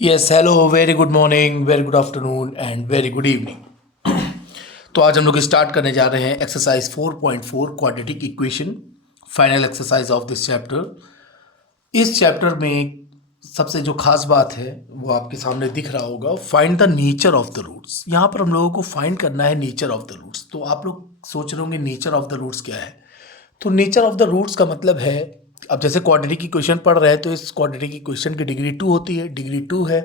Yes hello very good morning very good afternoon and very good evening. तो आज हम लोग स्टार्ट करने जा रहे हैं exercise 4.4 quadratic equation, final exercise of this chapter. इस चैप्टर में सबसे जो खास बात है वो आपके सामने दिख रहा होगा, find the nature of the roots. यहाँ पर हम लोगों को फाइंड करना है नेचर ऑफ द रूट्स। तो आप लोग सोच रहे होंगे नेचर ऑफ द रूट्स क्या है। तो नेचर ऑफ द रूट्स का मतलब है, अब जैसे क्वाड्रेटिक इक्वेशन पढ़ रहे हैं तो इस क्वाड्रेटिक इक्वेशन की डिग्री 2 होती है, डिग्री 2 है,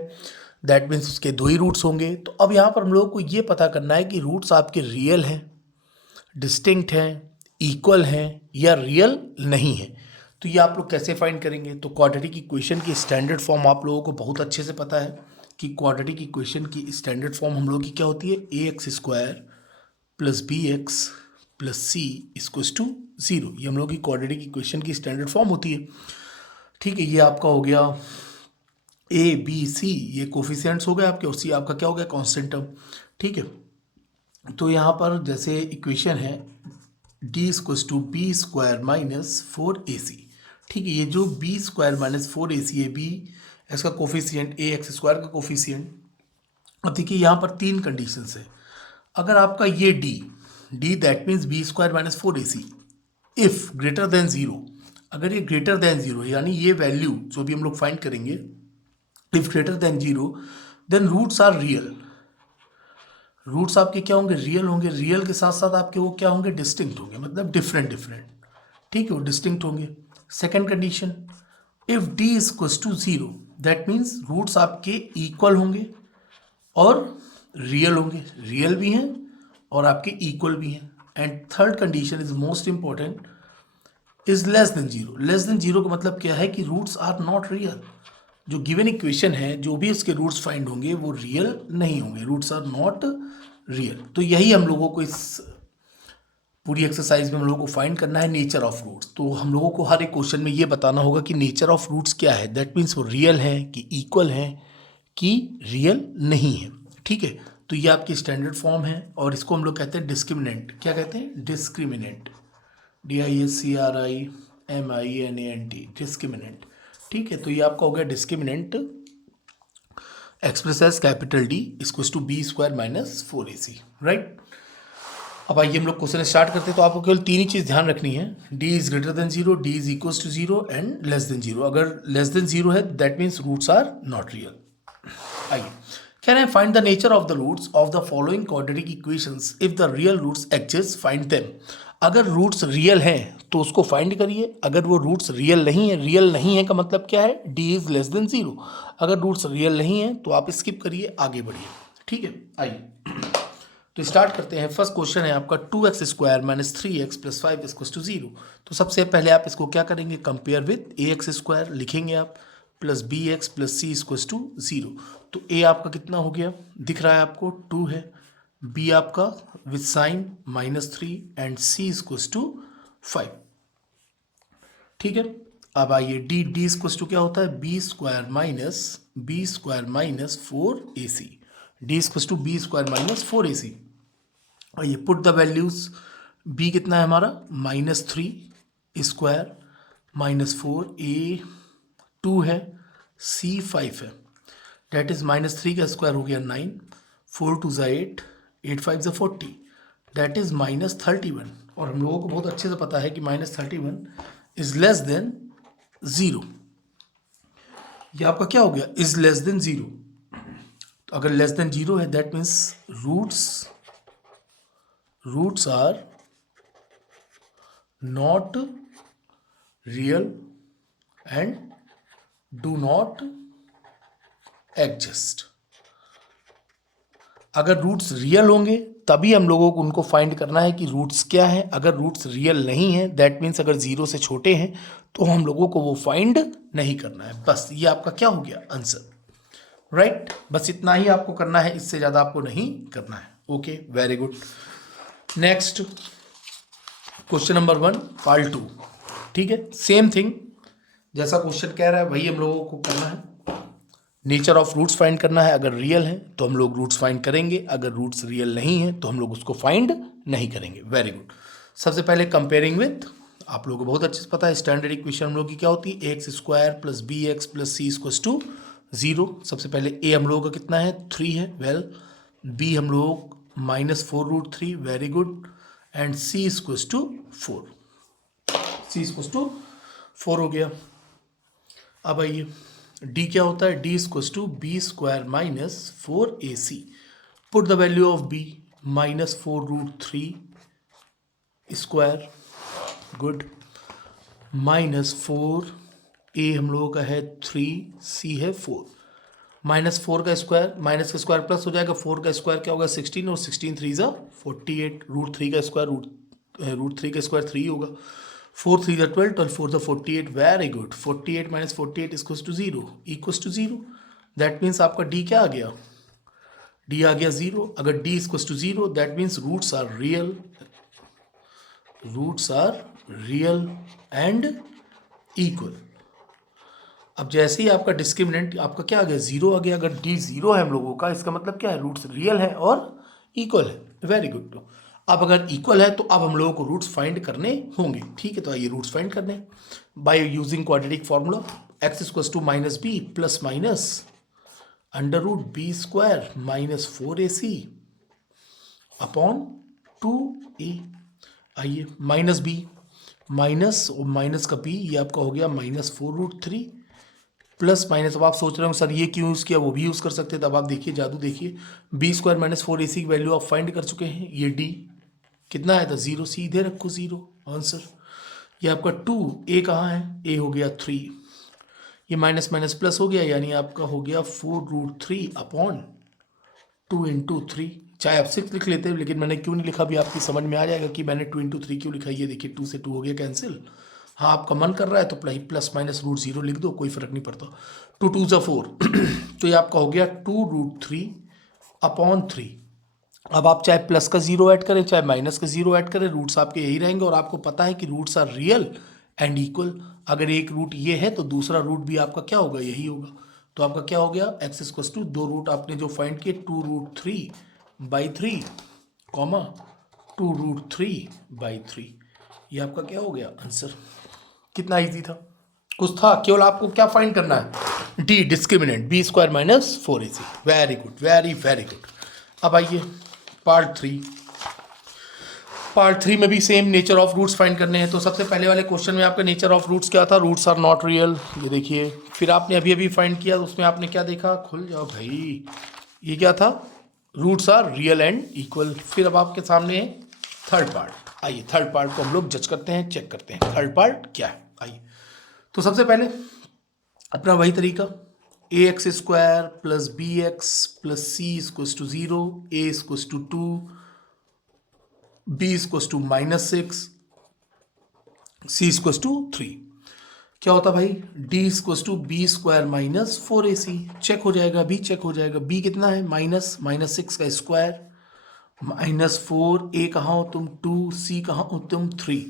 दैट मीन्स उसके दो ही रूट्स होंगे। तो अब यहाँ पर हम लोगों को ये पता करना है कि रूट्स आपके रियल हैं, डिस्टिंक्ट हैं, इक्वल हैं या रियल नहीं है। तो ये आप लोग कैसे फाइंड करेंगे। तो क्वाड्रेटिक इक्वेशन की स्टैंडर्ड फॉर्म आप लोगों को बहुत अच्छे से पता है कि क्वाड्रेटिक इक्वेशन की स्टैंडर्ड फॉर्म हम लोग की क्या होती है, A X square plus B X plus C equals to zero. ये हम लोग की क्वाड्रेटिक इक्वेशन की स्टैंडर्ड फॉर्म होती है। ठीक है, ये आपका हो गया ए बी सी, ये कोफिशिएंट्स हो गए आपके, और सी आपका क्या हो गया, कांस्टेंट टर्म। ठीक है, तो यहाँ पर जैसे इक्वेशन है D equals to B square minus 4ac। ठीक है, ये जो बी स्क्वायर माइनस 4ac है, बी इसका कोफिशिएंट, ए एक्स स्क्वायर का कोफिशिएंट। अब देखिए यहाँ पर तीन कंडीशंस है। अगर आपका ये D that means B square minus 4ac if greater than zero, अगर ये ग्रेटर देन ज़ीरो यानी ये वैल्यू जो भी हम लोग फाइंड करेंगे, if greater than zero then roots are real. Roots आपके क्या होंगे, रियल होंगे। रियल के साथ साथ आपके वो क्या होंगे, डिस्टिंक्ट होंगे, मतलब डिफरेंट डिफरेंट। ठीक है, वो डिस्टिंक्ट होंगे। Second condition, if D equals to zero that means roots आपके इक्वल होंगे और रियल होंगे, रियल भी हैं और आपके इक्वल भी हैं। And third condition is most important, is less than zero. Less than zero का मतलब क्या है कि रूट्स आर नॉट रियल। जो गिवन इक्वेशन है, जो भी इसके रूट्स फाइंड होंगे वो रियल नहीं होंगे, रूट्स आर नॉट रियल। तो यही हम लोगों को इस पूरी एक्सरसाइज में हम लोगों को फाइंड करना है, नेचर ऑफ रूट्स। तो हम लोगों को हर एक क्वेश्चन में ये बताना होगा कि नेचर ऑफ रूट्स क्या है, दैट मीन्स वो रियल है कि इक्वल है कि रियल नहीं है। ठीक है, तो ये आपकी स्टैंडर्ड फॉर्म है और इसको हम लोग कहते हैं डिस्क्रिमिनेंट। क्या कहते हैं, डिस्क्रिमिनेंट, DISCRIMINANT, डिस्क्रिमिनेंट। ठीक है, तो ये आपका हो गया discriminant express as capital D equals to B square minus 4ac, right. अब आइए हम लोग क्वेश्चन स्टार्ट करते हैं। तो आपको केवल तीन ही चीज़ ध्यान रखनी है, D is greater than zero, D is equals to zero and less than zero. अगर लेस देन जीरो है that means roots are not real. आइए, can I find the nature of the roots of the following quadratic equations if the real roots exist find them. अगर roots real हैं तो उसको find करिए, अगर वो roots real नहीं है, रियल नहीं है का मतलब क्या है, D is less than zero. अगर रूट्स रियल नहीं है तो आप स्किप करिए, आगे बढ़िए। ठीक है, आइए तो स्टार्ट करते हैं। फर्स्ट क्वेश्चन है आपका 2x square minus 3x plus 5 equals to zero. तो सबसे पहले आप इसको क्या करेंगे, compare with A X square लिखेंगे आप, plus B X plus C equals to zero. तो ए आपका कितना हो गया, दिख रहा है आपको 2 है, बी आपका with sign -3 and C equals to 5। ठीक है, अब आइए डी इक्वल्स टू क्या होता है, B square minus 4ac, D equals to B square minus 4ac। और ये पुट द वैल्यूज, b कितना है हमारा -3 स्क्वायर -4, a 2 है, c 5 है, डेट इज -3 का स्क्वायर हो गया 9, 4 2 ज़ा 8, 8 5 ज़ा 40, डेट इज -31। और हम लोगों को बहुत अच्छे से पता है कि -31 इज लेस देन ज़ीरो। ये आपका क्या हो गया, इज लेस देन ज़ीरो। तो अगर लेस देन ज़ीरो है that means roots are not real and do not exist. अगर रूट्स रियल होंगे तभी हम लोगों को उनको फाइंड करना है कि रूट्स क्या है। अगर रूट्स रियल नहीं है दैट मीन्स अगर जीरो से छोटे हैं तो हम लोगों को वो फाइंड नहीं करना है। बस ये आपका क्या हो गया आंसर, राइट। बस इतना ही आपको करना है, इससे ज़्यादा आपको नहीं करना है। Okay, very good. Next question number 1 part 2। ठीक है, सेम थिंग, जैसा क्वेश्चन कह रहा है वही हम लोगों को करना है। नेचर ऑफ रूट्स फाइंड करना है, अगर रियल है तो हम लोग रूट्स फाइंड करेंगे, अगर रूट्स रियल नहीं है तो हम लोग उसको फाइंड नहीं करेंगे। Very good. सबसे पहले कंपेयरिंग विथ, आप लोगों को बहुत अच्छे से पता है स्टैंडर्ड इक्वेशन हम लोग की क्या होती है, X square plus B X plus C equals to 0, सबसे पहले a हम लोगों का कितना है 3 है, वेल b हम लोग -4√3, very good, and c equals to 4, c equals to 4 हो गया। अब आइए d क्या होता है, d equals to b square minus 4ac, put the value of b -4√3 square, good, -4 a हम लोगों का है 3, c है 4, -4 का स्क्वायर, माइनस का स्क्वायर प्लस हो जाएगा, 4 का स्क्वायर क्या होगा 16, और 16 3 ज़ा 48, √3 का स्क्वायर √3 का स्क्वायर 3 होगा, 4 3 ज़ा 12, 12 4 ज़ा 48, very good, 48 - 48 equals to 0, equals to 0, that means आपका d क्या आ गया, d आ गया 0। अगर d equals to 0 that means roots are real and equal. अब जैसे ही आपका डिस्क्रिमिनेंट आपका क्या आ गया 0 आ गया, अगर d 0 है हम लोगों का, इसका मतलब क्या है, रूट्स रियल है और इक्वल है, वेरी गुड। तो अब अगर इक्वल है तो अब हम लोगों को रूट्स फाइंड करने होंगे, ठीक है। तो आइए रूट्स फाइंड करने by using quadratic formula, x equals to -b plus minus √b square -4ac upon 2a। आइए -b माइनस और माइनस का b, ये आपका हो गया -4√3 प्लस माइनस। अब आप सोच रहे हो सर ये क्यों यूज़ किया, वो भी यूज़ कर सकते हैं। तब आप देखिए जादू देखिए, b स्क्वायर -4ac की वैल्यू आप फाइंड कर चुके हैं, ये d कितना आया था 0, सीधे रखो 0 आंसर। ये आपका 2, a कहाँ है, a हो गया 3, ये माइनस माइनस प्लस हो गया, यानी आपका हो गया 4√3 अपॉन 2 × 3, चाहे आप 6 लिख लेते हैं, लेकिन मैंने क्यों नहीं लिखा, भी आपकी समझ में आ जाएगा कि मैंने 2 × 3 क्यों लिखा। ये देखिए 2 से 2 हो गया कैंसिल, हाँ आपका मन कर रहा है तो प्लस माइनस √0 लिख दो, कोई फर्क नहीं पड़ता। 2 2 ज़ा 4 तो ये आपका हो गया 2√3 अपॉन 3। अब आप चाहे प्लस का 0 ऐड करें चाहे माइनस का 0 ऐड करें, रूट्स आपके यही रहेंगे, और आपको पता है कि roots are real and equal. अगर एक रूट ये है तो दूसरा रूट भी आपका क्या होगा, यही होगा। तो आपका क्या हो गया, x इक्वल्स टू 2 रूट आपने जो फाइंड किए 2√3/3 कॉमा 2√3/3, ये आपका क्या हो गया आंसर। कितना इजी था, कुछ था, केवल आपको क्या फाइंड करना है, D discriminant b square -4ac, very good, very very good. अब आइए पार्ट थ्री में भी same nature of roots find करने हैं। तो सबसे पहले वाले क्वेश्चन में आपका नेचर ऑफ रूट्स क्या था, रूट्स आर नॉट रियल, ये देखिए। फिर आपने अभी अभी फाइंड किया, उसमें आपने क्या देखा, खुल जाओ भाई, ये क्या था, roots are real and equal. फिर अब आपके सामने है थर्ड पार्ट, आइए थर्ड पार्ट को हम लोग जज करते हैं, चेक करते हैं थर्ड पार्ट क्या है। आइए तो सबसे पहले अपना वही तरीका, ax square plus bx plus c equals to 0, a equals to 2, b equals to -6, c equals to 3। क्या होता भाई, d equals to b square -4ac, check हो जाएगा, b चेक हो जाएगा। b कितना है, -6 का स्क्वायर -4, a कहाँ हो तुम 2, c कहाँ हो तुम 3,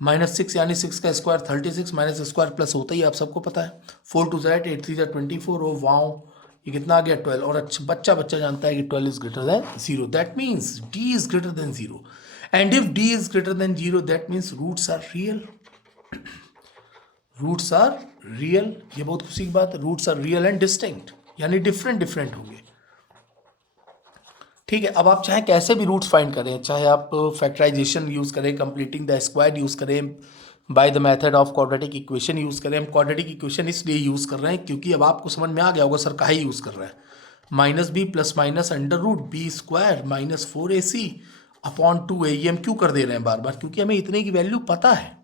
-6 यानी 6 का स्क्वायर 36, माइनस स्क्वायर प्लस होता ही आप सबको पता है, 4 2 ज़ा 8, 8 3 ज़ा 24, ओ वाओ, ये कितना आ गया 12। और अच्छा बच्चा जानता है कि 12 is greater than 0, that means d is greater than 0, and if d is greater than 0 that means roots are real, roots are real, ये बहुत खुशी की बात है, roots are real and distinct, यानी डिफरेंट होंगे, ठीक है। अब आप चाहे कैसे भी रूट्स फाइंड करें, चाहे आप फैक्टराइजेशन यूज़ करें, कंप्लीटिंग द स्क्वायर यूज़ करें, by the method of quadratic equation use करें। हम क्वाड्रेटिक इक्वेशन इसलिए यूज़ कर रहे हैं क्योंकि अब आपको समझ में आ गया होगा सर काहे यूज़ कर रहे हैं, -b plus minus √b square -4ac upon 2a, ये हम क्यों कर दे रहे हैं बार बार, क्योंकि हमें इतने की वैल्यू पता है,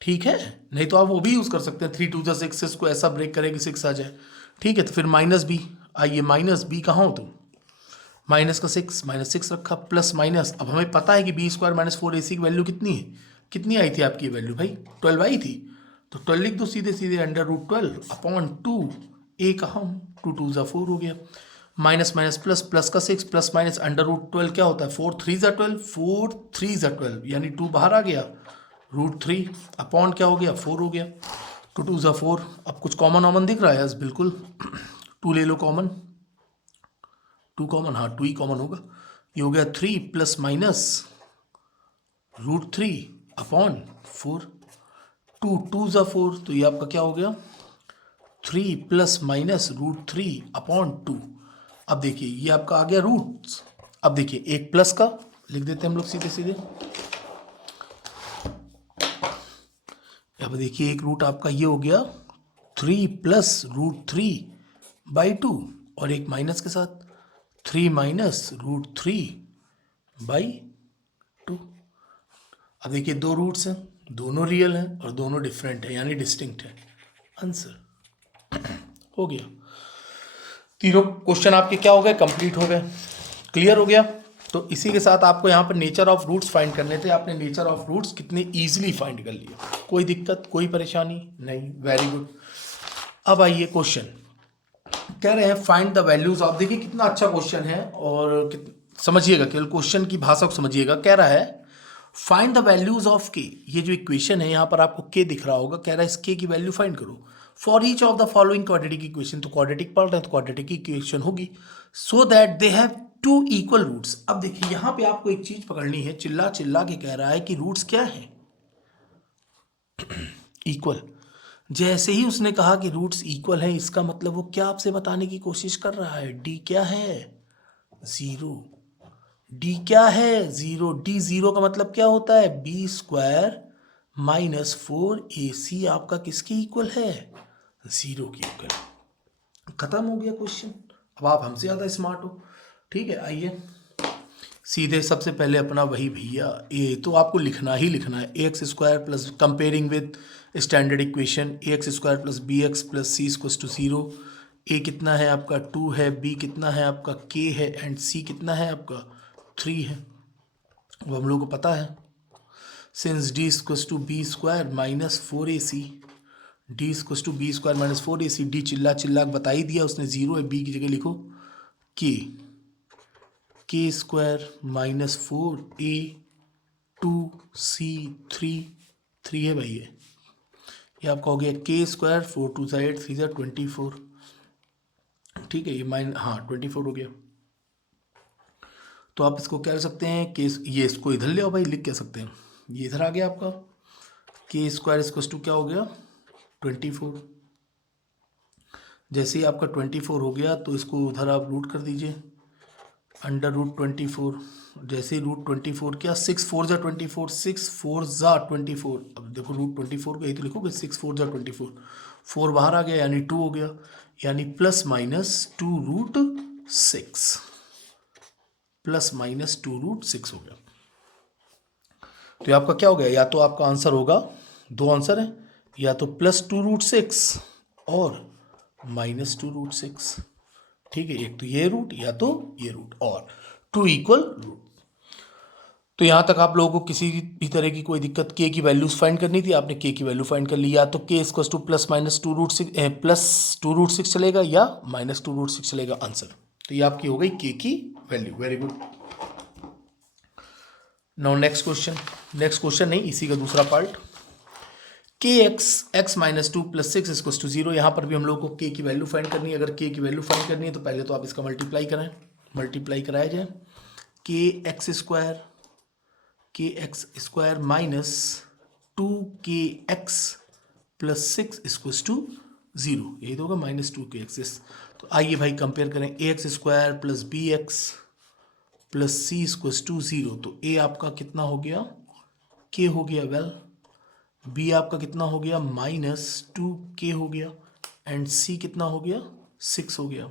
ठीक है। नहीं तो आप वो भी यूज़ कर सकते हैं, 3 2 ज़ा 6, इसको ऐसा ब्रेक करें कि 6 आ जाए, ठीक है। तो फिर -b, आइए -b कहाँ हो तुम, माइनस का 6, -6 रखा, प्लस माइनस, अब हमें पता है कि b स्क्वायर -4ac की वैल्यू कितनी है, कितनी आई थी आपकी वैल्यू भाई, 12 आई थी, तो 12 लिख दो सीधे सीधे, √12 अपॉन 2, a कहाँ हूँ, 2 2 ज़ा 4 हो गया, माइनस माइनस प्लस, प्लस का 6 प्लस माइनस √12 क्या होता है, 4 3 ज़ा 12, 4 3 ज़ा 12, यानी 2 बाहर आ गया, √3 अपॉन क्या हो गया 4 हो गया, 2 2 ज़ा 4। अब कुछ कॉमन दिख रहा है, यस बिल्कुल 2 ले लो कॉमन, 2 कॉमन, हाँ 2 ही कॉमन होगा, ये हो गया 3 प्लस माइनस √3 अपॉन 4, 2 2 ज़ा 4, तो ये आपका क्या हो गया 3 प्लस माइनस रूट 3 अपॉन 2। अब देखिए ये आपका आ गया रूट्स। अब देखिए एक प्लस का लिख देते हैं हम लोग सीधे सीधे। अब देखिए एक रूट आपका ये हो गया 3 प्लस रूट 3 बाई 2, और एक माइनस के साथ 3 माइनस रूट 3 बाई 2। अब देखिए दो रूट्स हैं, दोनों रियल हैं और दोनों डिफरेंट हैं यानी डिस्टिंक्ट है। आंसर हो गया। तीनों क्वेश्चन आपके क्या हो गए, कंप्लीट हो गए, क्लियर हो गया। तो इसी के साथ आपको यहाँ पर नेचर ऑफ रूट्स फाइंड करने थे। आपने नेचर ऑफ रूट्स कितने इजीली फाइंड कर लिए, कोई दिक्कत कोई परेशानी नहीं, वेरी गुड। अब आइए क्वेश्चन कह रहे हैं फाइंड द वैल्यूज ऑफ, देखिए कितना अच्छा क्वेश्चन है और समझिएगा, केवल क्वेश्चन की भाषा को समझिएगा। कह रहा है फाइंड द वैल्यूज ऑफ के, ये जो इक्वेशन है यहाँ पर आपको के दिख रहा होगा, कह रहा है इस के की वैल्यू फाइंड करो for each of the following quadratic equation. तो क्वाड्रेटिक पढ़ रहे हैं तो क्वाड्रेटिक इक्वेशन होगी so that they have two equal roots. अब देखिए यहाँ पे आपको एक चीज पकड़नी है, चिल्ला चिल्ला के कह रहा है कि रूट्स क्या है, इक्वल। जैसे ही उसने कहा कि रूट्स इक्वल है, इसका मतलब वो क्या आपसे बताने की कोशिश कर रहा है, डी क्या है, जीरो। डी क्या है, जीरो। डी जीरो का मतलब क्या होता है, बी स्क्वायर माइनस 4ac आपका किसके इक्वल है, जीरो के इक्वल। खत्म हो गया क्वेश्चन। अब आप हमसे ज़्यादा स्मार्ट हो, ठीक है। आइए सीधे सबसे पहले अपना वही भैया ए तो आपको लिखना ही लिखना है, A X square plus comparing with standard equation A X square plus B X plus C equals to 0। A कितना है आपका 2 है, बी कितना है आपका के है, एंड सी कितना है आपका 3 है, वो हम लोग को पता है। Since D equals to B square minus 4ac, D equals to B square minus 4ac, D चिल्ला चिल्ला बता ही दिया उसने, 0 है, बी की जगह लिखो के स्क्वायर माइनस 4a 2c 3 है भाई, ये आपका हो गया के स्क्वायर 4 2 8 3 24, ठीक है। ये हाँ 24 हो गया। तो आप इसको क्या कर सकते हैं कि ये इसको इधर ले आओ भाई, लिख क्या सकते हैं, ये इधर आ गया आपका के स्क्वायर इक्वल्स टू क्या हो गया 24। जैसे ही आपका 24 हो गया तो इसको उधर आप रूट कर दीजिए, अंडर रूट 24। जैसे ही रूट 24 क्या, 6 4 जा 24, 6 4 जा 24। अब देखो रूट 24 का ही तो लिखोगे, 6 4 जा 24, 4 बाहर आ गया यानी 2 हो गया, यानी plus minus 2 root 6, plus minus 2 root 6 हो गया। तो ये आपका क्या हो गया, या तो आपका आंसर होगा, दो आंसर है, या तो प्लस 2 रूट 6 और माइनस 2 रूट 6, ठीक है। एक तो ये रूट या तो ये रूट, और टू इक्वल रूट। तो यहाँ तक आप लोगों को किसी भी तरह की कोई दिक्कत, के की वैल्यूज फाइंड करनी थी, आपने के की वैल्यू फाइंड कर ली। या तो K equals to plus minus 2 root 6 plus 2 root 6 चलेगा या माइनस 2 रूट 6 चलेगा आंसर। तो ये आपकी हो गई के की value, very good. Now next question, next question नहीं इसी का दूसरा part, K X minus 2 plus 6 equals to 0। यहाँ पर भी हम लोग को के की वैल्यू फाइंड करनी है। अगर के की वैल्यू फाइंड करनी है तो पहले तो आप इसका मल्टीप्लाई कराएं, मल्टीप्लाई कराया जाए, के एक्स स्क्वायर माइनस 2 के एक्स प्लस 6 इक्वल्स टू 0, यही तो होगा माइनस 2 के एक्स। तो आइए भाई कंपेयर करें, A X square plus B X plus C equals to 0। तो ए आपका कितना हो गया, के हो गया, वेल बी आपका कितना हो गया माइनस 2 के हो गया, एंड सी कितना हो गया 6 हो गया।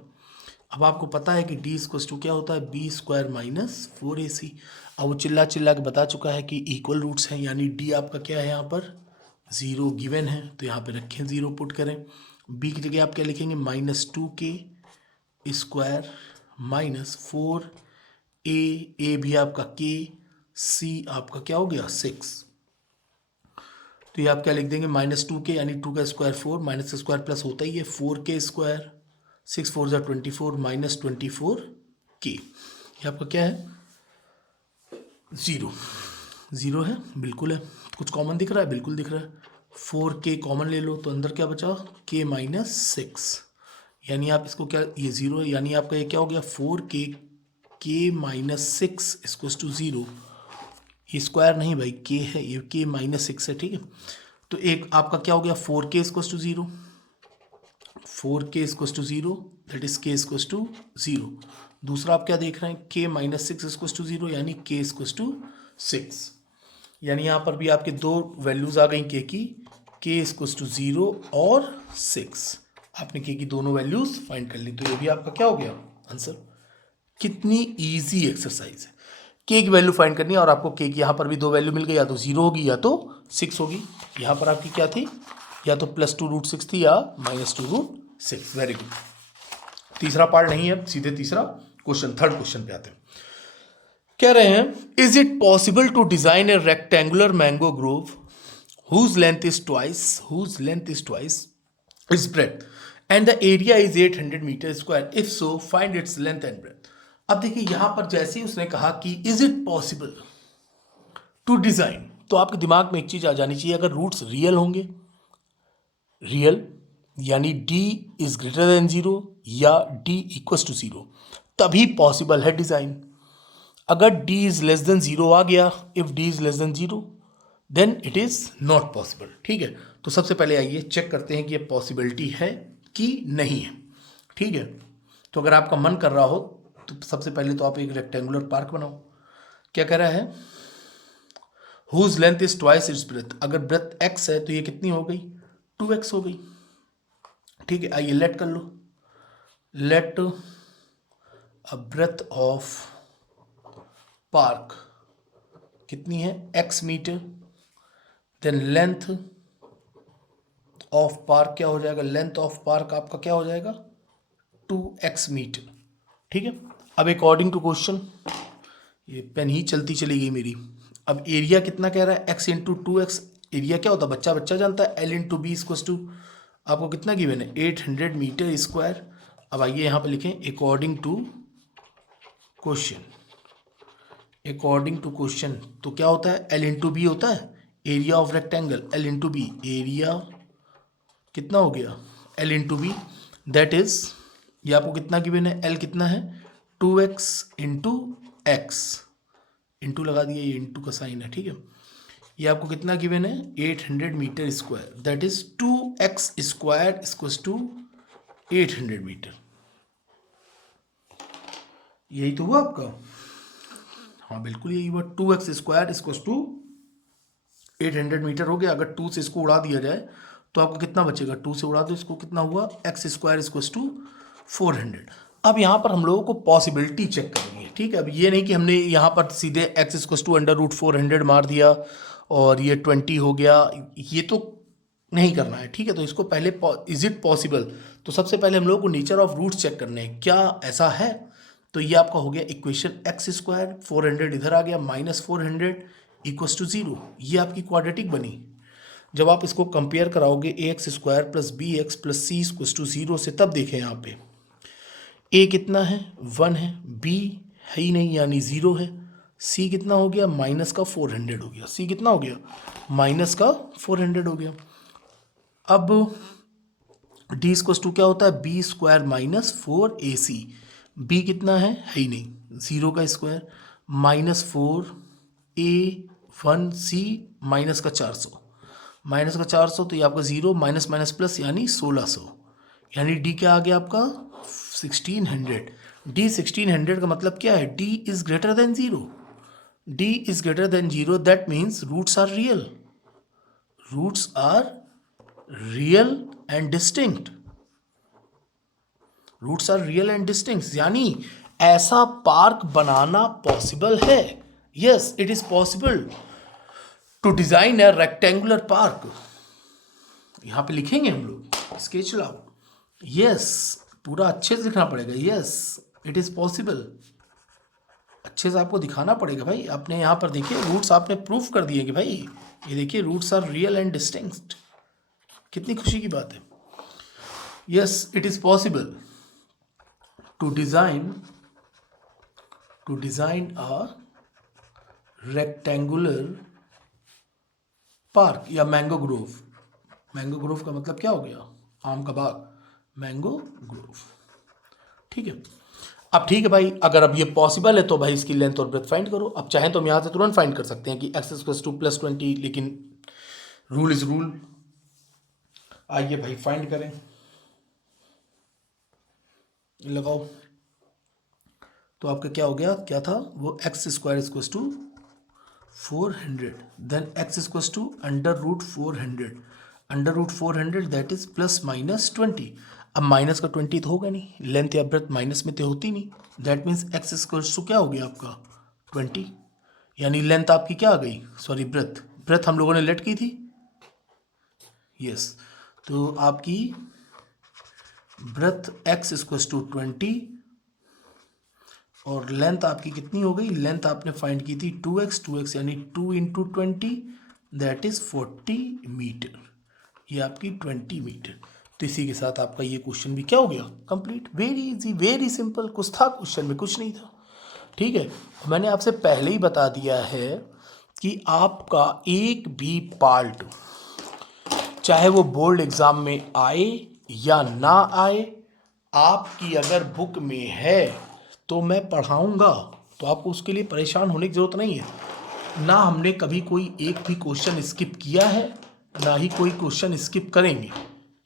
अब आपको पता है कि डी इक्वल्स टू क्या होता है, बी स्क्वायर माइनस 4ac। अब वो चिल्ला चिल्ला के बता चुका है कि इक्वल रूट्स हैं, यानी डी आपका क्या है यहाँ पर 0 गिवन है, तो यहाँ पे रखें 0 पुट करें। बी की जगह आप क्या लिखेंगे, माइनस 2 के स्क्वायर माइनस 4a भी आपका के, सी आपका क्या हो गया 6। तो ये आप क्या लिख देंगे, माइनस 2 के यानी 2 का स्क्वायर 4, माइनस का स्क्वायर प्लस होता ही है, 4 के स्क्वायर 6 4 जा 24 माइनस 24 के। ये आपका क्या है 0, 0 है, बिल्कुल है। कुछ कॉमन दिख रहा है, बिल्कुल दिख रहा है। 4 के कॉमन ले लो तो अंदर क्या बचा, के माइनस 6, यानी आप इसको क्या, ये 0 है, यानी आपका ये क्या हो गया 4 के माइनस 6 इक्वल्स टू 0। ये स्क्वायर नहीं भाई, के है, ये के माइनस 6 है, ठीक है। तो एक आपका क्या हो गया 4 K equals to 0, 4k equals to 0, that is k equals to 0। दूसरा आप क्या देख रहे हैं, k माइनस 6 इक्वल्स टू 0, यानी k इक्वल्स टू 6। यानी यहाँ पर भी आपके दो वैल्यूज आ गई k की, k इक्वल्स टू 0 और 6। आपने k की दोनों वैल्यूज फाइंड कर ली, तो ये भी आपका क्या हो गया आंसर। कितनी इजी एक्सरसाइज है। k की वैल्यू फाइंड करनी है और आपको k की यहाँ पर भी दो वैल्यू मिल गई, या तो 0 होगी या तो 6 होगी। यहाँ पर आपकी क्या थी, या तो +2√6 थी या -2√6। Very good. तीसरा पार्ट नहीं है, सीधे तीसरा क्वेश्चन, थर्ड क्वेश्चन पे आते हैं। कह रहे हैं, is it possible to design a rectangular mango grove whose length is twice its breadth and the area is 800 meter square, if so find its length and breadth। अब देखिए यहां पर जैसे ही उसने कहा कि is it possible to design, तो आपके दिमाग में एक चीज आ जानी चाहिए, अगर रूट्स रियल होंगे, रियल यानी d इज ग्रेटर देन 0 या d इक्वल्स टू 0, तभी पॉसिबल है डिजाइन। अगर d इज लेस देन 0 आ गया, if d is less than 0 then it is not possible. ठीक है, तो सबसे पहले आइए चेक करते हैं कि ये पॉसिबिलिटी है कि नहीं है। ठीक है, तो अगर आपका मन कर रहा हो तो सबसे पहले तो आप एक रेक्टेंगुलर पार्क बनाओ। क्या कह रहा है, whose length is twice its breadth. अगर ब्रेथ x है तो ये कितनी हो गई, 2x हो गई। ठीक है, आइए लेट कर लो, let a breadth of park कितनी है, x metre, then length of park क्या हो जाएगा, लेंथ ऑफ पार्क आपका क्या हो जाएगा, 2x मीटर। ठीक है, अब अकॉर्डिंग टू क्वेश्चन, ये पेन ही चलती चली गई मेरी। अब एरिया कितना कह रहा है, x इंटू 2x। एरिया क्या होता है, बच्चा बच्चा जानता है, L into B equals to आपको कितना गिवन है, 800 मीटर स्क्वायर। अब आइए यहाँ पे लिखें according to question, according to question तो क्या होता है, L इंटू बी होता है, area of rectangle, L into B, area कितना हो गया, L into B, that is, ये आपको कितना गिवन है, L कितना है, 2x इंटू एक्स, इंटू लगा दिया, ये इंटू का साइन है। ठीक है, ये आपको कितना गिवन है, 800 metre square, that is 2x square equals to 800 metre. यही तो हुआ आपका, हाँ बिल्कुल यही हुआ, 2x square equals to 800 metre हो गया। अगर 2 से इसको उड़ा दिया जाए तो आपको कितना बचेगा, 2 से उड़ा दो इसको, कितना हुआ, x स्क्वायर इक्वल्स टू 400। अब यहाँ पर हम लोगों को पॉसिबिलिटी चेक करेंगे। ठीक है, अब ये नहीं कि हमने यहाँ पर सीधे x इक्वल्स टू √400 मार दिया और ये 20 हो गया, ये तो नहीं करना है। ठीक है, तो इसको पहले इज इट पॉसिबल, तो सबसे पहले हम लोगों को नेचर ऑफ रूट्स चेक करने हैं, क्या ऐसा है। तो ये आपका हो गया इक्वेशन, x स्क्वायर 400 इधर आ गया, -400 इक्वल्स टू 0, ये आपकी क्वाड्रेटिक बनी। जब आप इसको कंपेयर कराओगे ax square plus B X plus C equals to 0 से, तब देखें यहाँ पे a कितना है, 1 है, b है ही नहीं यानी 0 है, c कितना हो गया, -400 हो गया, c कितना हो गया, -400 हो गया। अब d इक्वल्स टू क्या होता है, b स्क्वायर -4ac, b कितना है ही नहीं, 0 का स्क्वायर, -4a1c -400, तो ये आपका 0 माइनस माइनस प्लस यानी 1600, यानी d क्या आ गया आपका 1600। d 1600 का मतलब क्या है, d is greater than 0, d is greater than 0, that means roots are real, roots are real and distinct, roots are real and distinct, यानी ऐसा पार्क बनाना पॉसिबल है। Yes, it is possible to design a rectangular park. यहां पे लिखेंगे हम लोग, sketch लाओ, यस पूरा अच्छे से लिखना पड़ेगा, यस इट इज पॉसिबल, अच्छे से आपको दिखाना पड़ेगा भाई। आपने यहाँ पर देखिए रूट्स आपने प्रूफ कर दिए कि भाई ये देखिए roots are real and distinct, कितनी खुशी की बात है। Yes it is possible to design a rectangular park या मैंगो ग्रोव। मैंगो ग्रोव का मतलब क्या हो गया, आम का बाग, मैंगो ग्रोव। ठीक है, अब ठीक है भाई, अगर अब ये पॉसिबल है तो भाई इसकी लेंथ और ब्रेथ फाइंड करो। अब चाहें तो हम यहाँ से तुरंत फाइंड कर सकते हैं कि x इक्वल्स टू +20, लेकिन रूल इज रूल। आइए भाई फाइंड करें। लगाओ। तो आपका क्या हो गया, क्या था वो, X square equals to 400, then X equals to under root 400, under root 400 that is plus minus 20। अब माइनस का 20 तो होगा नहीं, लेंथ या ब्रेथ माइनस में तो होती नहीं, that means X equals to क्या हो गया आपका 20, यानी लेंथ आपकी क्या आ गई, सॉरी ब्रेथ, ब्रेथ हम लोगों ने लेट की थी, यस। तो आपकी ब्रेथ एक्स इक्वल्स टू 20 और लेंथ आपकी कितनी हो गई, लेंथ आपने फाइंड की थी 2x यानी 2 इंटू 20 दैट इज 40 मीटर, ये आपकी 20 मीटर। तो इसी के साथ आपका ये क्वेश्चन भी क्या हो गया, complete. Very easy, very simple, कुछ था क्वेश्चन में, कुछ नहीं था, ठीक है। मैंने आपसे पहले ही बता दिया है कि आपका एक भी पार्ट, चाहे वो बोर्ड एग्जाम में आए या ना आए, आपकी अगर बुक में है तो मैं पढ़ाऊंगा, तो आपको उसके लिए परेशान होने की ज़रूरत नहीं है। ना हमने कभी कोई एक भी क्वेश्चन स्किप किया है, ना ही कोई क्वेश्चन स्किप करेंगे,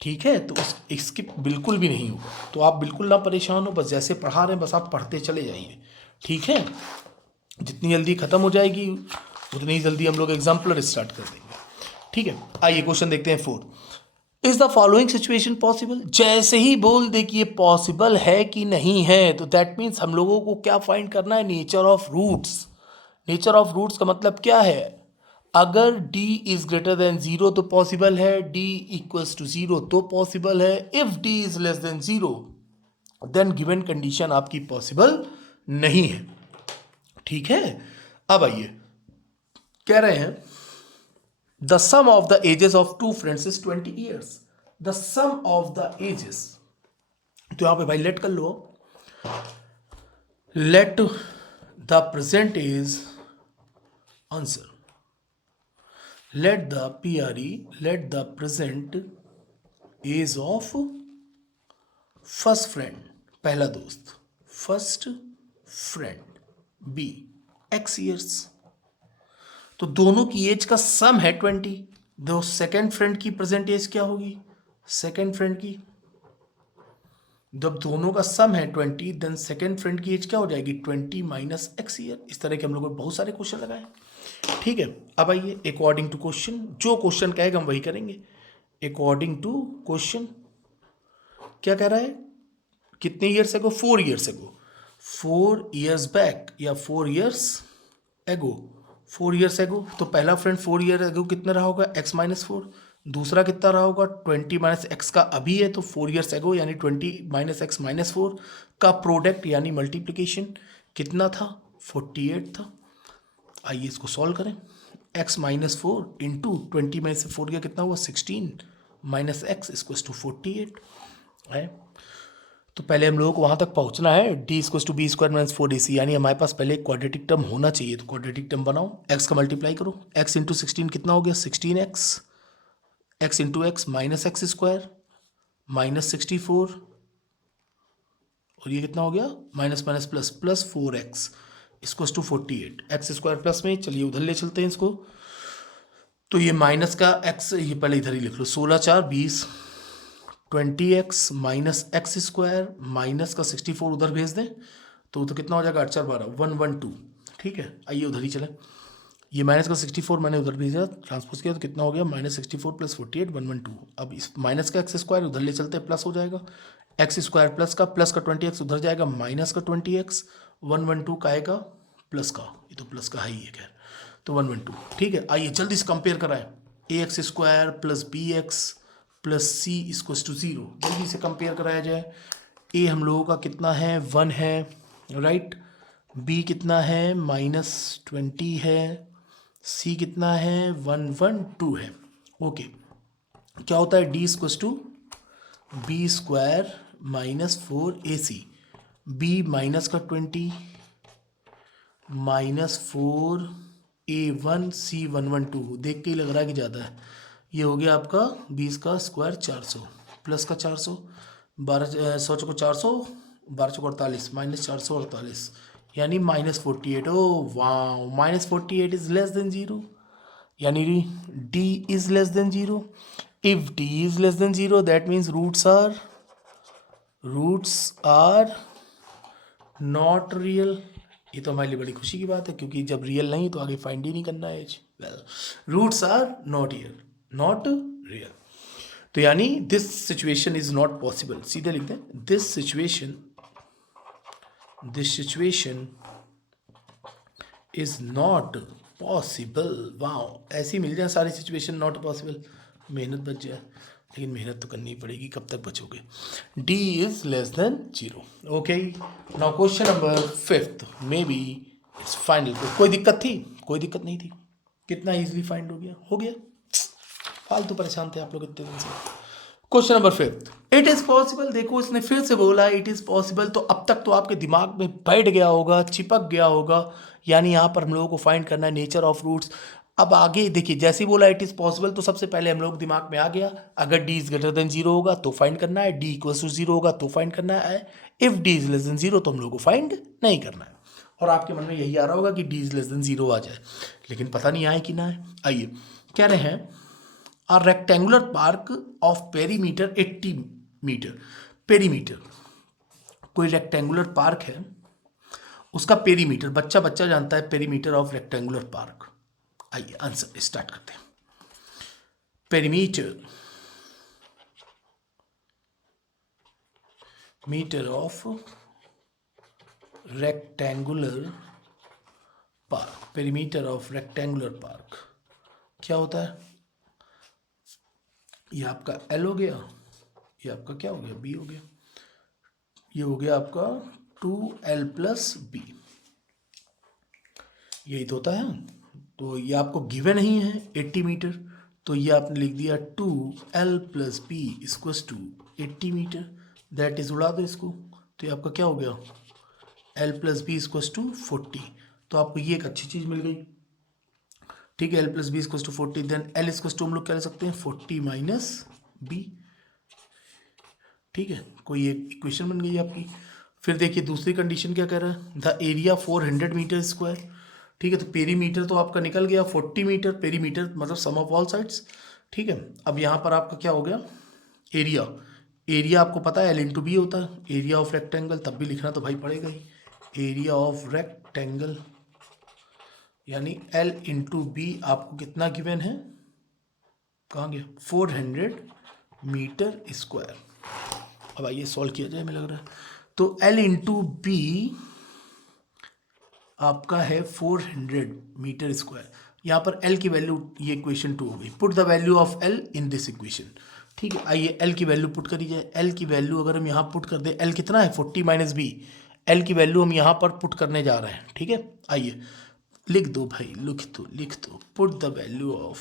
ठीक है। तो उस स्किप बिल्कुल भी नहीं होगा, तो आप बिल्कुल ना परेशान हो, बस जैसे पढ़ा रहे हैं बस आप पढ़ते चले जाइए, ठीक है। जितनी जल्दी ख़त्म हो जाएगी उतनी ही जल्दी हम लोग एग्जाम्पलर स्टार्ट कर देंगे, ठीक है। आइए क्वेश्चन देखते हैं 4। Is the following situation possible, जैसे ही बोल दे कि ये पॉसिबल है कि नहीं है, तो दैट मीन्स हम लोगों को क्या फाइंड करना है, nature of roots. Nature of roots का मतलब क्या है, अगर d इज ग्रेटर देन 0 तो पॉसिबल है, d इक्वल्स टू 0 तो पॉसिबल है, if d is less than 0 then given condition आपकी पॉसिबल नहीं है, ठीक है। अब आइए, कह रहे हैं the sum of the ages of two friends is 20 years, the sum of the ages, तो यहां पे भाई लेट कर लो, let the present is answer, let the PRE, let the present age of first friend, पहला दोस्त, first friend be x years, तो दोनों की एज का सम है 20, दो सेकेंड फ्रेंड की प्रेजेंट एज क्या होगी, सेकेंड फ्रेंड की, जब दोनों का सम है 20 देन सेकेंड फ्रेंड की एज क्या हो जाएगी 20 माइनस x ईयर। इस तरह के हम लोगों ने बहुत सारे क्वेश्चन लगाए, ठीक है। अब आइए अकॉर्डिंग टू क्वेश्चन, जो क्वेश्चन कहेगा हम वही करेंगे। अकॉर्डिंग टू क्वेश्चन क्या कह रहा है, कितने years ago, 4 years ago, 4 years back या 4 ईयर्स एगो, 4 ईयर्स एगो, तो पहला फ्रेंड 4 ईयर एगो कितना रहा होगा x माइनस 4, दूसरा कितना रहा होगा 20 माइनस एक्स का अभी है तो 4 ईयर्स एगो, यानी 20 माइनस एक्स माइनस 4 का प्रोडक्ट यानी मल्टीप्लिकेशन कितना था 48 था। आइए इसको सॉल्व करें, x माइनस 4 इंटू 20 में से 4 गया कितना हुआ 16 माइनस एक्स इक्वल्स टू 48 है। तो पहले हम लोगों को वहाँ तक पहुँचना है, D equals to B square minus 4ac, यानी हमारे पास पहले क्वाड्रेटिक टर्म होना चाहिए, तो क्वाड्रेटिक टर्म बनाओ, x का मल्टीप्लाई करो, x इंटू 16 कितना हो गया 16x, x into X minus X square minus 64, और ये कितना हो गया minus minus plus plus 4x equals to 48, X square plus में, चलिए उधर ले चलते हैं इसको, तो ये माइनस का x, ये पहले इधर ही लिख लो, 16 4 20, 20x minus X square minus का 64 उधर भेज दें तो कितना हो जाएगा 8 4 12 112, ठीक है। आइए उधर ही चलें, ये माइनस का 64 मैंने उधर भेजा ट्रांसपोज किया तो कितना हो गया माइनस 64 प्लस 48 112। अब इस माइनस का एक्स स्क्वायर उधर ले चलते हैं प्लस हो जाएगा, एक्स स्क्वायर प्लस का 20x उधर जाएगा माइनस का 20x, 112 का आएगा प्लस का, ये तो प्लस का है ही है खैर, तो 112, ठीक है। आइए जल्दी से कंपेयर कराएं, ax square plus bx plus c equals to 0, जल्दी से कंपेयर कराया जाए। a हम लोगों का कितना है 1 है राइट, b कितना है माइनस 20 है, c कितना है 112 है, ओके। क्या होता है d equals to B square minus 4ac, b minus का 20 माइनस 4a1 c 112, देख के ही लग रहा है कि ज़्यादा है, ये हो गया आपका 20 का स्क्वायर 400 प्लस का 400, 12 100 चौको 400 12 चौको 48 माइनस 448 यानी माइनस 48, ओ वाह माइनस 48 इज लेस देन 0, यानी d is less than 0, if d is less than 0 that means roots are not real, ये तो हमारे लिए बड़ी खुशी की बात है, क्योंकि जब रियल नहीं तो आगे फाइंड ही नहीं करना है एज। Well, roots are not real, not real, तो यानी this situation is not possible, सीधे लिख दें this situation is not possible. Wow, ऐसी मिल जाए सारी सिचुएशन नॉट पॉसिबल, मेहनत बच जाए, लेकिन मेहनत तो करनी पड़ेगी, कब तक बचोगे। D is less than 0। Okay, now question number 5 maybe it's final. कोई दिक्कत थी? कोई दिक्कत नहीं थी, कितना इजीली फाइंड हो गया, हो गया। फालतू परेशान थे आप लोग इतने दिन से। Question number 5, it is possible. देखो इसने फिर से बोला इट इज पॉसिबल, तो अब तक तो आपके दिमाग में बैठ गया होगा, चिपक गया होगा, यानी यहाँ पर हम लोगों को फाइंड करना है नेचर ऑफ रूट्स। अब आगे देखिए, जैसे ही बोला इट इज पॉसिबल तो सबसे पहले हम लोग दिमाग में आ गया, अगर डी इज ग्रेटर देन 0 होगा तो फाइंड करना है, डी इक्वल टू 0 होगा तो फाइंड करना है, if D is less than 0 तो हम लोग को फाइंड नहीं करना है। और आपके मन में यही आ रहा होगा कि डी इज लेस देन 0 आ जाए, लेकिन पता नहीं आए कि ना आए। आइए, कह रहे हैं a rectangular park of perimeter 80 meter. Perimeter, कोई रेक्टेंगुलर पार्क है, उसका पेरीमीटर, बच्चा बच्चा जानता है पेरीमीटर ऑफ रेक्टेंगुलर पार्क। आइए आंसर स्टार्ट करते हैं। Perimeter, meter of rectangular park, perimeter of rectangular park क्या होता है? ये आपका L हो गया, ये आपका क्या हो गया, B हो गया, ये हो गया आपका 2L + B, यही तो होता है। तो ये आपको गिवन ही है 80 मीटर, तो ये आपने लिख दिया 2L + B = 80 metre, that is उड़ा दो इसको, तो ये आपका क्या हो गया, L + B = 40। तो आपको ये एक अच्छी चीज़ मिल गई, ठीक है। L + B = 40, देन L = हम लोग क्या ले सकते हैं, 40 - B, ठीक है। कोई एक इक्वेशन बन गई आपकी। फिर देखिए दूसरी कंडीशन क्या कह रहा है, द एरिया 400 मीटर स्क्वायर, ठीक है। तो पेरीमीटर तो आपका निकल गया 40 मीटर, पेरीमीटर मतलब सम ऑफ ऑल साइड्स, ठीक है। अब यहाँ पर आपका क्या हो गया, एरिया, एरिया आपको पता है L × B होता है, एरिया ऑफ रेक्टेंगल, तब भी लिखना तो भाई पड़ेगा ही, एरिया ऑफ रेक्टेंगल यानी L × B आपको कितना गिवन है, कहाँ गया, 400 मीटर स्क्वायर। अब आइए सॉल्व किया जाए, मुझे लग रहा है। तो L × B आपका है 400 मीटर स्क्वायर, यहाँ पर L की वैल्यू, ये इक्वेशन 2 हो गई। Put the value of L in this equation, ठीक है। आइए L की वैल्यू पुट करी जाए। L की वैल्यू अगर हम यहाँ पुट कर दें, L कितना है 40 - B, L की वैल्यू हम यहाँ पर पुट करने जा रहे हैं, ठीक है। आइए लिख दो भाई, लिख दो, पुट द वैल्यू ऑफ,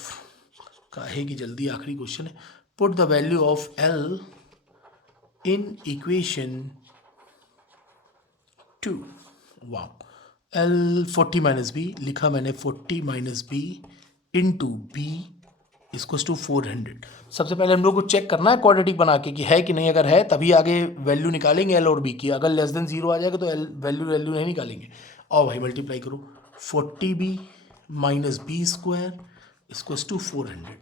काहे की जल्दी, आखिरी क्वेश्चन है। Put the value of L in equation 2। वाह, L 40 - B लिखा मैंने, 40 - B इंटू B = 400। सबसे पहले हम लोग को चेक करना है क्वाड्रेटिक बना के कि है कि नहीं, अगर है तभी आगे वैल्यू निकालेंगे L और B की, अगर लेस देन 0 आ जाएगा तो वैल्यू नहीं निकालेंगे। और भाई मल्टीप्लाई करो, 40B - B² = 400,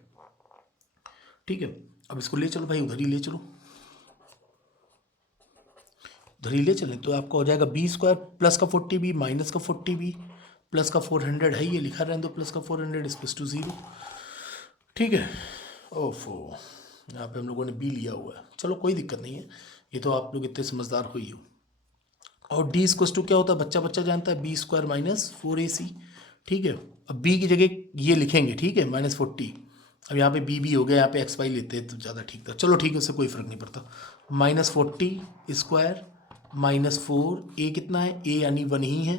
ठीक है। अब इसको ले चलो भाई, उधर ही ले चलो, उधर ही ले चलें, तो आपका हो जाएगा B² प्लस का 40B माइनस का 40B प्लस का 400 है, ये लिखा रहने दो, प्लस का 400 = 0, ठीक है। ओफो, यहाँ पे हम लोगों ने B लिया हुआ है, चलो कोई दिक्कत नहीं है, ये तो आप लोग इतने समझदार हुई हो। और D = क्या होता है, बच्चा बच्चा जानता है, B² - 4AC, ठीक है। अब B की जगह ये लिखेंगे, ठीक है, -40। अब यहाँ पे B हो गया, यहाँ पे XY लेते हैं तो ज़्यादा ठीक था, चलो ठीक है, उससे कोई फ़र्क नहीं पड़ता। -40² -4, A कितना है, A यानी 1 ही है,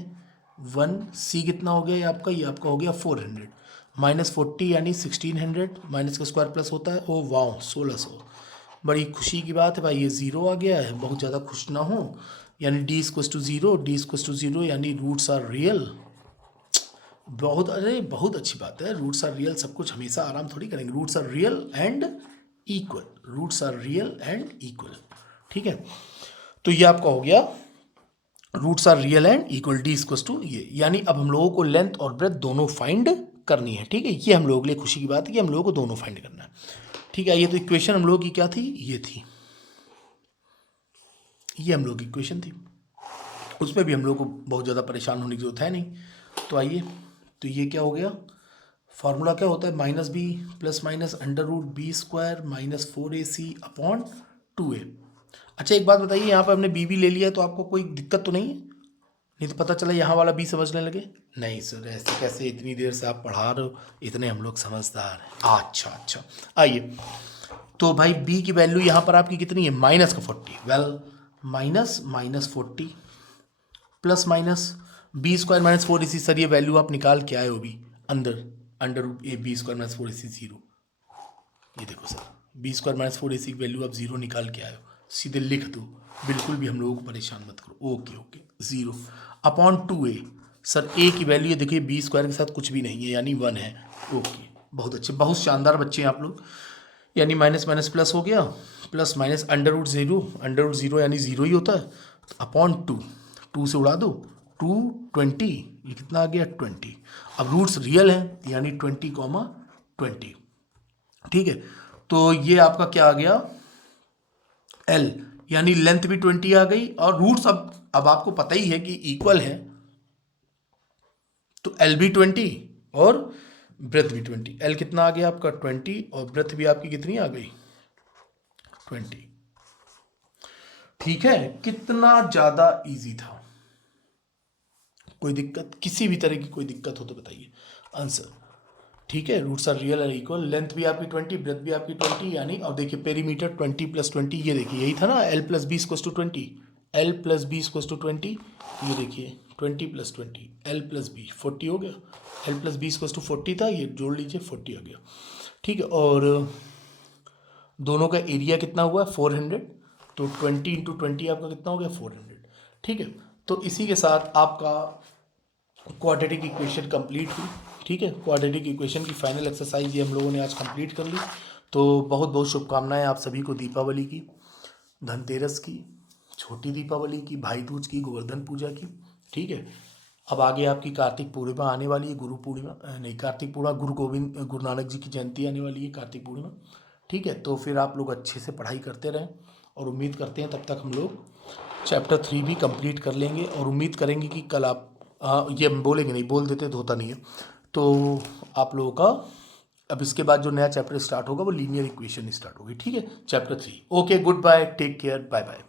1, C कितना हो गया ये आपका हो गया 400, -40 यानी 1600, माइनस का स्क्वायर प्लस होता है, ओ वाह 1600। बड़ी खुशी की बात है भाई, ये 0 आ गया है, बहुत ज़्यादा खुश ना हो, यानी D = 0, D = 0 यानी रूट्स आर रियल। बहुत, अरे बहुत अच्छी बात है, रूट्स आर रियल, सब कुछ हमेशा आराम थोड़ी करेंगे, roots are real and equal, roots are real and equal, ठीक है। तो ये आपका हो गया roots are real and equal, D = ये, यानी अब हम लोगों को लेंथ और ब्रेथ दोनों फाइंड करनी है, ठीक है। ये हम लोगों के लिए खुशी की बात है कि हम लोगों को दोनों फाइंड करना है, ठीक है। ये तो इक्वेशन हम लोगों की क्या थी, ये थी, ये हम लोग की इक्वेशन थी, उसमें भी हम लोग को बहुत ज़्यादा परेशान होने की जरूरत है नहीं। तो आइए, तो ये क्या हो गया, फार्मूला क्या होता है, minus B plus minus under root B square minus 4ac/2a। अच्छा एक बात बताइए, यहाँ पर हमने बी भी ले लिया है तो आपको कोई दिक्कत तो नहीं है? नहीं तो पता चला यहाँ वाला बी समझने लगे। नहीं सर ऐसे कैसे, इतनी देर से आप पढ़ा रहे हो, इतने हम लोग समझदार हैं। अच्छा अच्छा, आइए तो भाई बी की वैल्यू यहाँ पर आपकी कितनी है, माइनस का 40। Well minus minus 40 plus minus B square minus 4ac। Sir ये वैल्यू आप निकाल के आए हो भी अंदर, under root A B square minus 4ac 0। ये देखो sir, B square minus 4ac की वैल्यू आप 0 निकाल के आए हो, सीधे लिख दो, बिल्कुल भी हम लोगों को परेशान मत करो। Okay okay, 0/2a। सर ए की वैल्यू ये देखिए बी स्क्वायर के साथ कुछ भी नहीं है यानी 1 है। ओके बहुत अच्छे, बहुत शानदार बच्चे हैं आप लोग। यानी माइनस माइनस प्लस हो गया, plus minus under root 0, under root 0 यानी 0 ही होता है, अपॉन 2 से उड़ा दो, 2 20, ये कितना आ गया 20। अब रूट्स रियल हैं यानी 20, ठीक है। तो ये आपका क्या आ गया, एल, यानी लेंथ भी 20 आ गई, और रूट्स अब आपको पता ही है कि इक्वल है, तो एल भी 20 और ब्रेथ भी 20। एल कितना आ गया आपका 20 और ब्रेथ भी आपकी कितनी आ गई 20। ठीक है, कितना ज़्यादा इजी था। कोई दिक्कत, किसी भी तरह की कोई दिक्कत हो तो बताइए। आंसर ठीक है, रूट्स आर रियल और इक्वल, लेंथ भी आपकी 20, ब्रेथ भी आपकी 20, यानी अब देखिए पेरीमीटर 20 + 20, ये देखिए यही था ना, L plus B equals to 20, L plus B equals to 20, ये देखिए 20 + 20 एल प्लस बी 40 हो गया, L plus B equals to 40 था, ये जोड़ लीजिए 40 आ गया। ठीक है, और दोनों का एरिया कितना हुआ 400, तो 20 × 20 आपका कितना हो गया 400। ठीक है, तो इसी के साथ आपका क्वाड्रेटिक इक्वेशन कंप्लीट हुई। ठीक है, क्वाड्रेटिक इक्वेशन की फाइनल एक्सरसाइज ये हम लोगों ने आज कंप्लीट कर ली। तो बहुत बहुत शुभकामनाएं आप सभी को दीपावली की, धनतेरस की, छोटी दीपावली की, भाई दूज की, गोवर्धन पूजा की। ठीक है, अब आगे आपकी कार्तिक पूर्णिमा आने वाली है, गुरु पूर्णिमा नहीं, कार्तिक पूर्णिमा, गुरु नानक जी की जयंती आने वाली है, कार्तिक पूर्णिमा। ठीक है, तो फिर आप लोग अच्छे से पढ़ाई करते रहें, और उम्मीद करते हैं तब तक हम लोग चैप्टर 3 भी कंप्लीट कर लेंगे, और उम्मीद करेंगे कि कल आप ये हम बोलेंगे नहीं, बोल देते तो होता नहीं है, तो आप लोगों का अब इसके बाद जो नया चैप्टर स्टार्ट होगा वो लीनियर इक्वेशन स्टार्ट होगी। ठीक है, chapter 3। Okay, goodbye, take care, bye bye.